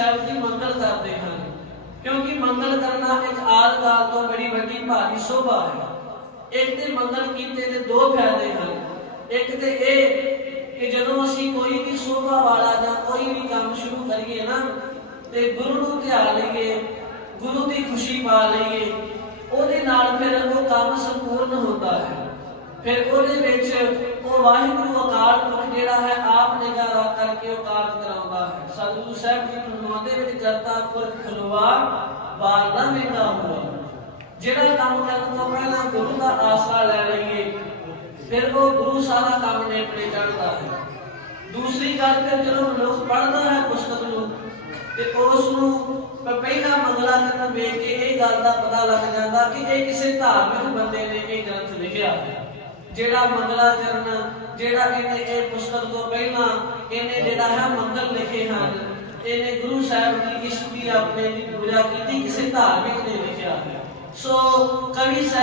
ਸਾਹਿਬ ਦੀ ਮੰਗਲ ਕਰਦੇ ਹਨ। ਕਿਉਂਕਿ ਮੰਗਲ ਕਰਨਾ ਇੱਕ ਆਦ ਕਾਲ ਤੋਂ ਬੜੀ ਵੱਡੀ ਭਾਰੀ ਸ਼ੋਭਾ ਹੈ। ਇੱਕ ਤੇ ਮੰਗਲ ਕੀਤੇ ਦੇ ਦੋ ਫਾਇਦੇ ਹਨ। ਇੱਕ ਤੇ ਇਹ ਕਿ ਜਦੋਂ ਅਸੀਂ ਕੋਈ ਵੀ ਸ਼ੋਭਾ ਵਾਲਾ ਜਾਂ ਕੋਈ ਵੀ ਕੰਮ ਸ਼ੁਰੂ ਕਰੀਏ ਨਾ, ਤੇ ਗੁਰੂ ਨੂੰ ਧਿਆ ਲਈਏ, ਗੁਰੂ ਦੀ ਖੁਸ਼ੀ ਪਾ ਲਈਏ, ਉਹਦੇ ਨਾਲ ਫਿਰ ਉਹ ਕੰਮ ਸੰਪੂਰਨ ਹੁੰਦਾ ਹੈ। ਫਿਰ ਉਹਦੇ ਵਿੱਚ ਉਹ ਵਾਹਿਗੁਰੂ ਅਕਾਲ ਪੁਰਖ ਜਿਹੜਾ ਹੈ ਸਾਹਿਬ ਜੀ ਫਰਮਾਉਂਦੇ ਵਿੱਚ ਕਰਤਾ ਪੁਰਖ ਖਲੋਆ ਬਾਰ ਨਾ ਵੇਂਦਾ ਹੋਆ ਜਿਹੜਾ ਕੰਮ ਕਰਨ ਤੋਂ ਪਹਿਲਾਂ ਗੁਰੂ ਦਾ ਆਸਰਾ ਲੈ ਲਈਏ, ਫਿਰ ਉਹ ਗੁਰੂ ਸਾਰਾ ਕੰਮ ਨੇਪੜੇ ਚੜਦਾ ਹੈ। ਦੂਸਰੀ ਗੱਲ ਫਿਰ ਜਦੋਂ ਮਨੁੱਖ ਪੜ੍ਹਦਾ ਹੈ ਪੁਸਤਕ ਨੂੰ, ਤੇ ਉਸ ਨੂੰ ਪਹਿਲਾ ਮੰਗਲਾ ਕਰਨ ਵੇਖ ਕੇ ਇਹ ਗੱਲ ਦਾ ਪਤਾ ਲੱਗ ਜਾਂਦਾ ਕਿ ਇਹ ਕਿਸੇ ਧਾਰਮਿਕ ਬੰਦੇ ਨੇ ਇਹ ਗ੍ਰੰਥ ਲਿਖਿਆ। ਜਿਹੜਾ ਮੰਗਲਾ ਚਰਨ ਜਿਹੜਾ ਇਹਨੇ ਇਹ ਪੁਸਤਕ ਤੋਂ ਪਹਿਲਾਂ ਇਹਨੇ ਜਿਹੜਾ ਹੈ ਮੰਗਲ ਲਿਖੇ ਹਨ ਇਹਨੇ ਗੁਰੂ ਸਾਹਿਬ ਦੀ ਇਸ਼ਕ ਦੀ ਆਪਣੇ ਦੀ ਪੂਜਾ ਕੀਤੀ, ਕਿਸੇ ਧਾਰਮਿਕ ਨੇ ਲਿਖਿਆ ਹੈ ਸੋ ਕਵੀ ਸਾਹਿਬ